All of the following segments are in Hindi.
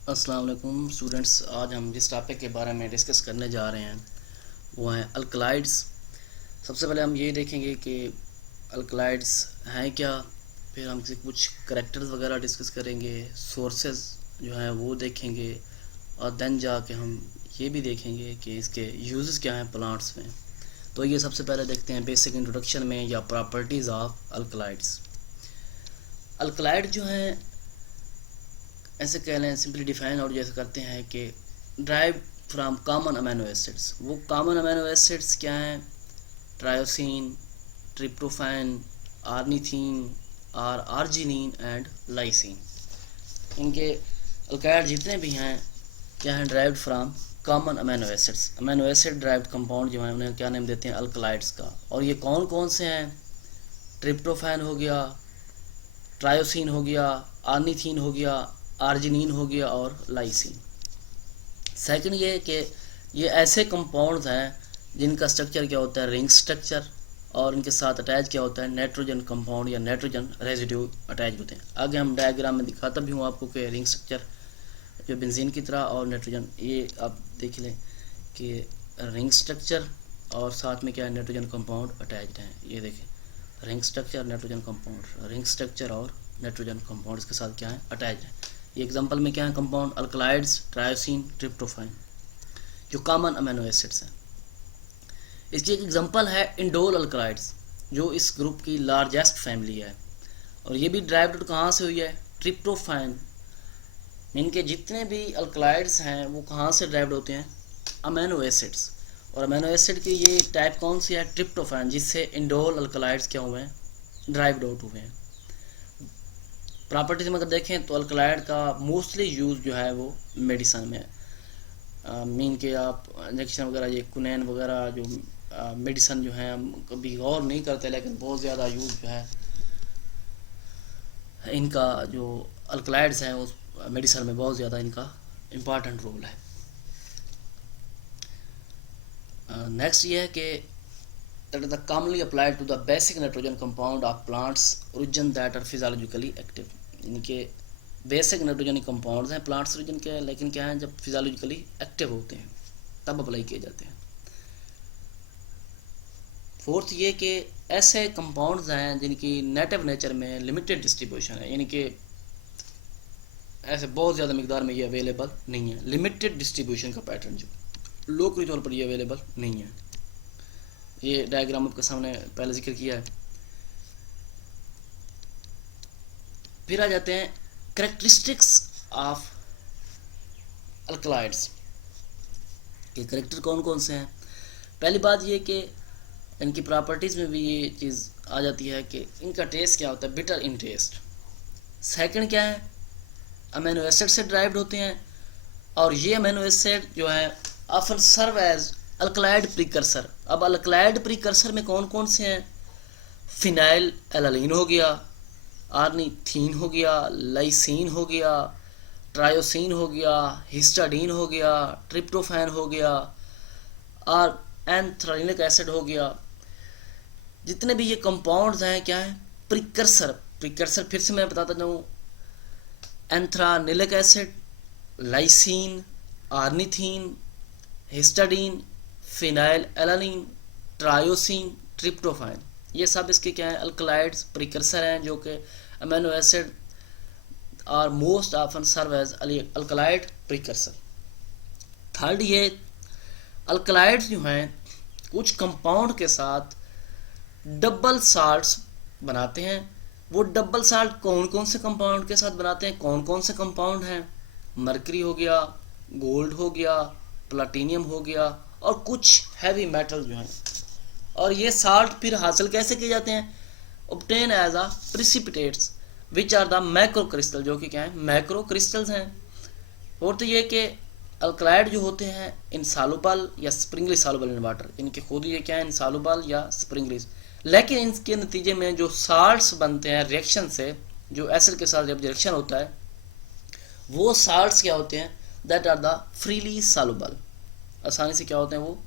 अस्सलाम वालेकुम स्टूडेंट्स। आज हम जिस टॉपिक के बारे में डिस्कस करने जा रहे हैं वो हैं अल्कलाइड्स। सबसे पहले हम ये देखेंगे कि अल्कलाइड्स हैं क्या, फिर हम कुछ करेक्टर्स वगैरह डिस्कस करेंगे, सोर्सेज जो हैं वो देखेंगे, और देन जाके हम ये भी देखेंगे कि इसके यूजेस क्या हैं प्लांट्स में। तो ये सबसे पहले देखते हैं बेसिक इंट्रोडक्शन में या प्रॉपर्टीज़ ऑफ अल्कलाइड्स। अल्कलाइड जो हैं ऐसे कह लें, सिंपली डिफाइन और जैसे करते हैं कि drive from common amino acids. वो कॉमन अमीनो एसिड्स क्या हैं? ट्रायोसिन, ट्रिप्टोफैन, आर्निथीन और आर्जिनिन एंड लाइसिन। इनके अल्काइड जितने भी हैं क्या हैं? Derived from common amino acids. Amino acid derived compound जो है उन्हें क्या नाम देते हैं? अल्कलाइड्स का। और ये कौन कौन से हैं? ट्रिप्टोफैन हो गया, ट्रायोसिन हो गया, आर्निथीन हो गया, आर्जिनिन हो गया और लाइसिन। सेकंड ये कि ये ऐसे कंपाउंड्स हैं जिनका स्ट्रक्चर क्या होता है? Ring structure. और इनके साथ अटैच क्या होता है? नाइट्रोजन कंपाउंड या नाइट्रोजन रेजिड्यू अटैच होते हैं। आगे हम डायग्राम में दिखाता भी हूँ आपको कि रिंग स्ट्रक्चर जो बेंजीन की तरह, और नाइट्रोजन, ये आप देख लें कि रिंग स्ट्रक्चर और साथ में क्या है? नाइट्रोजन कंपाउंड अटैच्ड हैं। ये देखें, ring structure, nitrogen compound, ring structure और नाइट्रोजन कंपाउंड इसके साथ क्या है? अटैच्ड है। ये एग्जांपल में क्या है? कंपाउंड अल्कलाइड्स, ट्रायोसिन, ट्रिप्टोफैन, जो कॉमन अमीनो एसिड्स हैं। इसकी एक एग्जांपल है इंडोल अल्कलाइड्स, जो इस ग्रुप की लार्जेस्ट फैमिली है। और ये भी ड्राइव्ड कहाँ से हुई है? ट्रिप्टोफैन। इनके जितने भी अल्कलाइड्स हैं वो कहाँ से ड्राइव्ड होते हैं? Amino acids. और अमीनो एसिड की ये टाइप कौन सी है? ट्रिप्टोफैन, जिससे इंडोल अल्कलाइड्स क्या हुए हैं? ड्राइव्ड आउट हुए हैं। प्रॉपर्टीज में अगर देखें तो अल्कलाइड का मोस्टली यूज़ जो है वो मेडिसन में है। मीन के आप इंजेक्शन वगैरह, ये कुनैन वगैरह जो मेडिसन जो है हम कभी गौर नहीं करते, लेकिन बहुत ज़्यादा यूज़ जो है इनका, जो अल्कलाइड्स हैं उस मेडिसन में बहुत ज़्यादा इनका इम्पॉर्टेंट रोल है। नेक्स्ट ये है कि that is the commonly applied to the basic nitrogen compound of plants origin that are physiologically active। इनके बेसिक नाइट्रोजन कंपाउंड्स हैं प्लांट्स ओरिजिन के, लेकिन क्या है? जब फिजियोलॉजिकली एक्टिव होते हैं तब अप्लाई किए जाते हैं। फोर्थ ये कि ऐसे कंपाउंड्स हैं जिनकी नेटिव नेचर में लिमिटेड डिस्ट्रीब्यूशन है, यानी कि ऐसे बहुत ज़्यादा मिकदार में ये अवेलेबल नहीं है। लिमिटेड डिस्ट्रीब्यूशन का पैटर्न जो लोकली तौर पर ये अवेलेबल नहीं है। ये डायग्राम आपके सामने पहले जिक्र किया है। फिर आ जाते हैं करेक्टरिस्टिक्स ऑफ अल्कलाइड्स के करेक्टर कौन कौन से हैं। पहली बात ये कि इनकी प्रॉपर्टीज़ में भी ये चीज़ आ जाती है कि इनका टेस्ट क्या होता है? Bitter in test. सेकंड क्या है? अमीनो एसिड से ड्राइव्ड होते हैं, और ये अमीनो एसिड जो है often serve as alkaloid precursor. अब अल्कलाइड प्रीकर्सर में कौन कौन से हैं? फिनाइल एलालीन हो गया, आर्निथीन हो गया, लाइसिन हो गया, ट्रायोसिन हो गया, हिस्टाडीन हो गया, ट्रिप्टोफैन हो गया और एंथ्रालिनिक एसिड हो गया। जितने भी ये कंपाउंड्स हैं क्या है? प्रिकर्सर। प्रिकर्सर फिर से मैं बताता जाऊँ, anthranilic acid, lysine, ornithine, histidine, phenylalanine, tyrosine, tryptophan, ये सब इसके क्या है? अल्कलाइड्स प्रिकर्सर हैं, जो कि amino acid are most often serve as alkaloid precursor. Third ये अल्कलाइड्स जो हैं कुछ कंपाउंड के साथ डबल साल्ट्स बनाते हैं। वो डबल साल्ट कौन कौन से कंपाउंड के साथ बनाते हैं? कौन कौन से कंपाउंड हैं? मरकरी हो गया, गोल्ड हो गया, प्लाटिनियम हो गया और कुछ हैवी मेटल जो हैं। और ये साल्ट फिर हासिल कैसे किए जाते हैं? Obtain as a precipitates which are the macro crystal, जो कि क्या है? मैक्रो क्रिस्टल्स हैं। और तो ये कि अल्कलाइड जो होते हैं इनसालुबल या स्प्रिंगली सालुबल इन वाटर, इनके खुद ये क्या है? इनसालुबल या स्प्रिंगली, लेकिन इनके नतीजे में जो साल्ट्स बनते हैं रिएक्शन से, जो एसिड के साथ जब रिएक्शन होता है वो साल्ट्स क्या होते हैं? That are the freely soluble, आसानी से क्या होते हैं? वो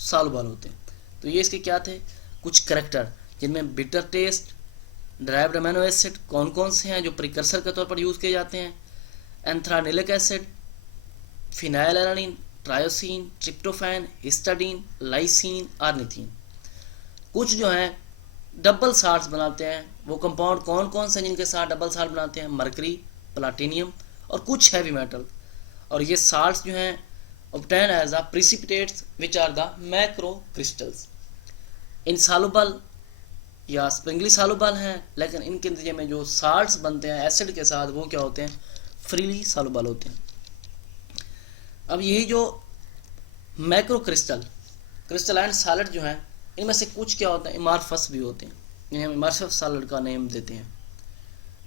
सालुबल होते हैं। तो ये इसके क्या थे? कुछ करेक्टर, जिनमें bitter taste, derived amino acid कौन कौन से हैं जो प्रिकर्सर के तौर पर यूज़ किए जाते हैं, anthranilic acid, phenylalanine, tyrosine, tryptophan, histidine, lysine, ornithine. कुछ जो हैं डबल साल्ट्स बनाते हैं। वो कंपाउंड कौन कौन से जिनके साथ डबल साल्ट बनाते हैं? मरकरी, प्लाटिनियम और कुछ हैवी मेटल। और ये साल्ट्स जो हैं obtained as a precipitates which are the macro crystals, insoluble या स्प्रिंगली सॉल्युबल हैं, लेकिन इनके नतीजे में जो साल्ट्स बनते हैं एसिड के साथ वो क्या होते हैं? फ्रीली सॉल्युबल होते हैं। अब यही जो मैक्रो क्रिस्टलाइन सॉलिड जो हैं इनमें से कुछ क्या होते हैं? इमारफस भी होते हैं, इन्हें हम इमारफस सॉलिड का नेम देते हैं।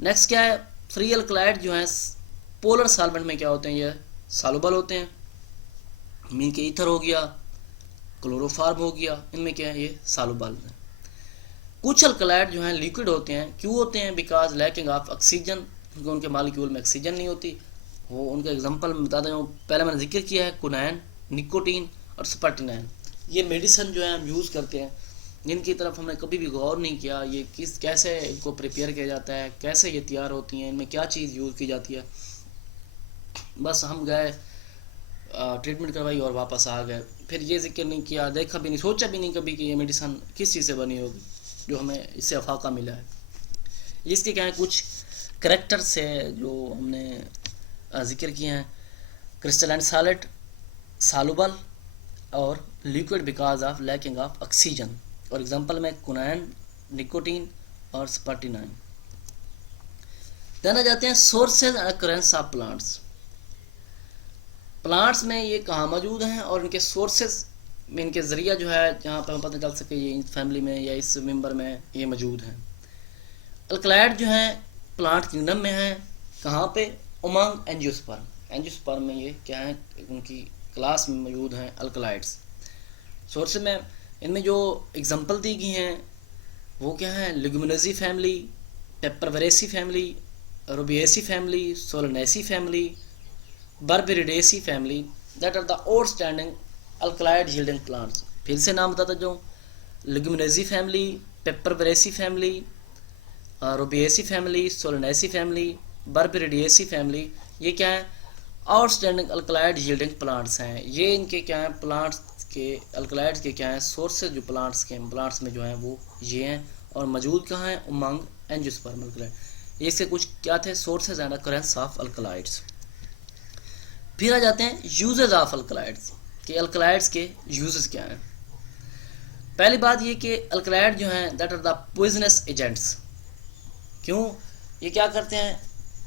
नेक्स्ट क्या है? फ्री अल्कलाइड जो हैं पोलर सॉल्वेंट में क्या होते हैं? ये सॉल्युबल होते हैं। मीन के ईथर हो गया, क्लोरोफार्म हो गया, इनमें क्या है? ये सॉल्युबल है। कुछ अल्कलाइड जो हैं लिक्विड होते हैं। क्यों होते हैं? बिकॉज लैकिंग ऑफ ऑक्सीजन, क्योंकि उनके मॉलिक्यूल में ऑक्सीजन नहीं होती। वो उनका एग्जांपल बताते हैं, पहले मैंने जिक्र किया है, कुनैन, निकोटीन और स्पर्टिनाइन। ये मेडिसिन जो है हम यूज़ करते हैं, जिनकी तरफ हमने कभी भी गौर नहीं किया ये कैसे इनको प्रिपेयर किया जाता है, कैसे ये तैयार होती हैं, इनमें क्या चीज़ यूज़ की जाती है। बस हम गए, ट्रीटमेंट करवाई और वापस आ गए, फिर ये जिक्र नहीं किया, देखा भी नहीं, सोचा भी नहीं कभी कि ये मेडिसिन किस चीज़ से बनी होगी जो हमें इससे अफाका मिला है। इसके क्या है? कुछ करैक्टर से जो हमने जिक्र किए हैं, क्रिस्टलाइन सॉलिड, सॉल्युबल और liquid because of lacking of oxygen. और एग्जांपल में कुनैन, निकोटीन और स्पर्टिनाइन। देन आ जाते हैं sources and occurrence of plants. Plants में ये कहाँ मौजूद हैं और इनके सोर्सेज में, इनके ज़रिया जो है जहाँ पर हमें पता चल सके ये इस फैमिली में या इस मेंबर में ये मौजूद हैं। अल्कलाइड जो हैं प्लांट किंगडम में हैं, कहाँ पे? उमंग एंजियोस्पर्म। एंजियोस्पर्म में ये क्या है? उनकी क्लास में मौजूद हैं अल्कलाइड्स। सोर्स में इनमें जो एग्जांपल दी गई हैं वो क्या है? Leguminosae family, Papaveraceae family, Rubiaceae family, Solanaceae family, Berberidaceae family, that are the outstanding alkaloid yielding plants. फिर से नाम बताता जाऊँ, Leguminosae family, Papaveraceae family, Rubiaceae family, Solanaceae family, Berberidaceae family, ये क्या है? आउटस्टैंडिंग अल्कलाइड यील्डिंग प्लांट्स हैं। ये इनके क्या हैं? प्लांट्स के अल्कलाइड्स के क्या हैं? सोर्सेज जो प्लांट्स में जो हैं वो ये हैं। और मौजूद कहाँ हैं? Among angiosperm alkaloid. इसके कुछ क्या थे? Sources and occurrence of alkaloids. फिर आ जाते हैं यूजेज ऑफ अल्कलाइड्स, कि अल्कलाइड्स के यूजेस क्या हैं। पहली बात ये कि अल्कलाइड जो हैं that are the poisonous agents. क्यों? ये क्या करते हैं?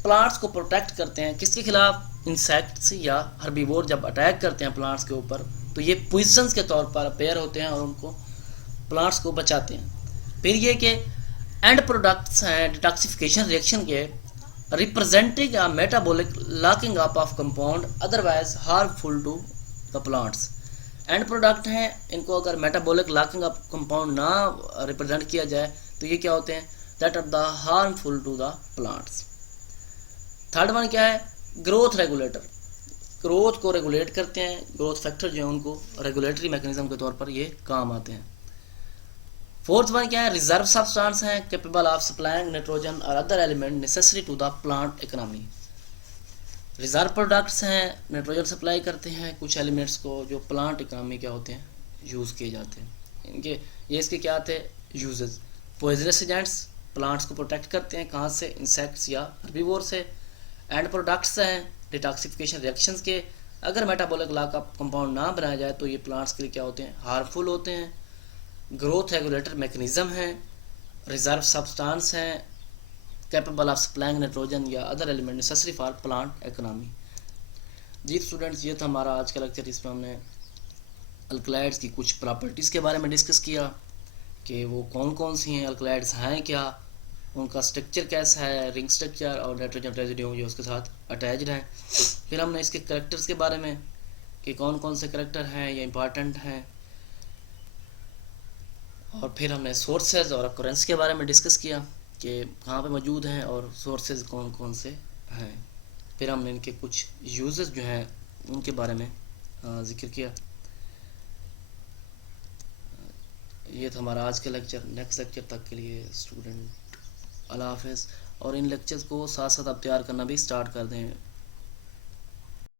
प्लांट्स को प्रोटेक्ट करते हैं। किसके खिलाफ? इंसेक्ट्स या हर्बीवोर जब अटैक करते हैं प्लांट्स के ऊपर तो ये पॉइजन्स के तौर पर अपेयर होते हैं और उनको प्लांट्स को बचाते हैं। फिर ये कि एंड प्रोडक्ट्स हैं डिटॉक्सिफिकेशन रिएक्शन के, representing a metabolic locking up of compound otherwise harmful to the plants. End product हैं, इनको अगर मेटाबॉलिक लॉकिंग अप कंपाउंड ना रिप्रेजेंट किया जाए तो ये क्या होते हैं? That are the harmful to the plants. Third one क्या है? Growth regulator. ग्रोथ को रेगुलेट करते हैं, ग्रोथ फैक्टर जो है उनको रेगुलेटरी मैकेनिज्म के तौर पर ये काम आते हैं। फोर्थ वन क्या है? रिजर्व सब्सटेंस हैं कैपेबल ऑफ सप्लाइंग नाइट्रोजन और other element necessary to the plant economy. Reserve products हैं, नाइट्रोजन सप्लाई करते हैं कुछ एलिमेंट्स को जो प्लांट इकोनॉमी क्या होते हैं? यूज़ किए जाते हैं। इनके ये इसके क्या थे? यूजेस। पॉइजनस एजेंट्स, प्लांट्स को प्रोटेक्ट करते हैं कहाँ से? इंसेक्ट्स या हर्बीवोर से। एंड प्रोडक्ट्स हैं डिटॉक्सिफिकेशन रिएक्शंस के, अगर मेटाबॉलिक लॉकअप कंपाउंड ना बनाया जाए तो ये प्लांट्स के लिए क्या होते हैं? हार्मफुल होते हैं। ग्रोथ रेगुलेटर मैकेनिज्म है, रिजर्व सब्सटेंस हैं कैपेबल ऑफ सप्लाइंग नाइट्रोजन या other element necessary for plant economy. जी स्टूडेंट्स, ये था हमारा आज का लेक्चर। इसमें हमने अल्कलाइड्स की कुछ प्रॉपर्टीज़ के बारे में डिस्कस किया कि वो कौन कौन सी हैं, अल्कलाइड्स हैं क्या, उनका स्ट्रक्चर कैसा है, रिंग स्ट्रक्चर और नाइट्रोजन रेजिड्यू जो उसके साथ अटैच्ड हैं। फिर हमने इसके करैक्टर्स के बारे में कि कौन कौन से करैक्टर हैं या इम्पॉर्टेंट हैं, और फिर हमने सोर्सेज और अक्रेंस के बारे में डिस्कस किया कि कहाँ पे मौजूद हैं और सोर्सेज कौन कौन से हैं। फिर हमने इनके कुछ यूजेस जो हैं उनके बारे में जिक्र किया। ये था हमारा आज का लेक्चर। नेक्स्ट लेक्चर तक के लिए स्टूडेंट अल्लाह हाफ़िज़। और इन लेक्चर्स को साथ साथ आप तैयार करना भी स्टार्ट कर दें।